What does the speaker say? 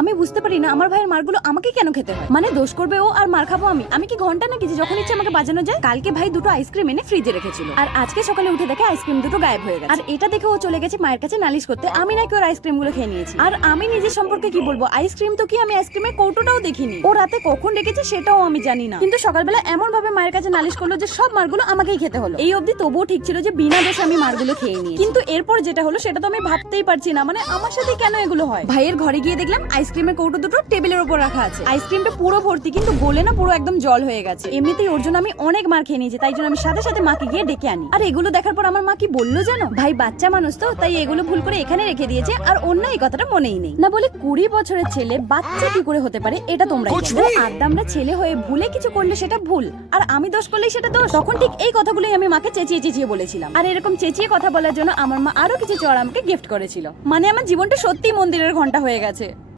আমি বুঝতে পারি না আমার ভাইয়ের মারগুলো আমাকে কেন খেতে হয়। মানে দোষ করবে ও আর মার খাবো আমি। আমি কি ঘন্টা নাকি যে যখন ইচ্ছে আমাকে বাজানো যায়? কালকে ভাই দুটো আইসক্রিম এনে ফ্রিজে রেখেছিল, আর আজকে সকালে উঠে দেখে আইসক্রিম দুটো গায়েব হয়ে গেছে। আর এটা দেখে ও চলে গেছে মায়ের কাছে নালিশ করতে আমি নাকি ওর আইসক্রিম গুলো খেয়ে নিয়েছি। আর আমি নিজের সম্পর্কে কি বলবো, আইসক্রিম তো কি, আমি আইসক্রিমের কৌটোটাও দেখিনি। ও রাতে কখন রেখেছে সেটাও আমি জানি না, কিন্তু সকালবেলা এমন ভাবে মায়ের কাছে নালিশ করলো যে সব মারগুলো আমাকেই খেতে হলো। এই অবধি তবুও ঠিক ছিল যে বিনা দোষে আমি মারগুলো খেয়ে নিই, কিন্তু এরপর যেটা হলো সেটা তো আমি ভাবতেই পারছি না। মানে আমার সাথে কেন এগুলো হয়? ভাইয়ের ঘরে গিয়ে দেখলাম আইসক্রিমের কৌটো দুটো টেবিলের উপর রাখা আছে। আইসক্রিমটা পুরো ভর্তি, কিন্তু গলে না পুরো একদম জল হয়ে গেছে। এমনিতেই ওর জন্য আমি অনেক মার খেয়ে নিয়েছি, তাই জন্য আমি সাথে সাথে মাকে গিয়ে ডেকে আনি। আর এগুলো দেখার পর আমার মা কি বললো জানো, ভাই বাচ্চা মানুষ তো, তাই এগুলো ভুল করে এখানে রেখে দিয়েছে, আর অন্য এই কথাটা মনেই নেই। না বলে 20 বছরের ছেলে বাচ্চা কি করে হতে পারে এটা তোমরা আড্ডা, আমরা ছেলে হয়ে ভুলে কিছু করলে সেটা ভুল, আর আমি দোষ করলেই সেটা দোষ। তখন ঠিক এই কথাগুলোই আমি মাকে চেঁচিয়ে চেঁচিয়ে বলেছিলাম, আর এরকম চেঁচিয়ে কথা বলার জন্য আমার মা আরো কিছু চড় আমাকে গিফট করেছিল। মানে আমার জীবনটা সত্যি মন্দিরের ঘন্টা হয়ে গেছে।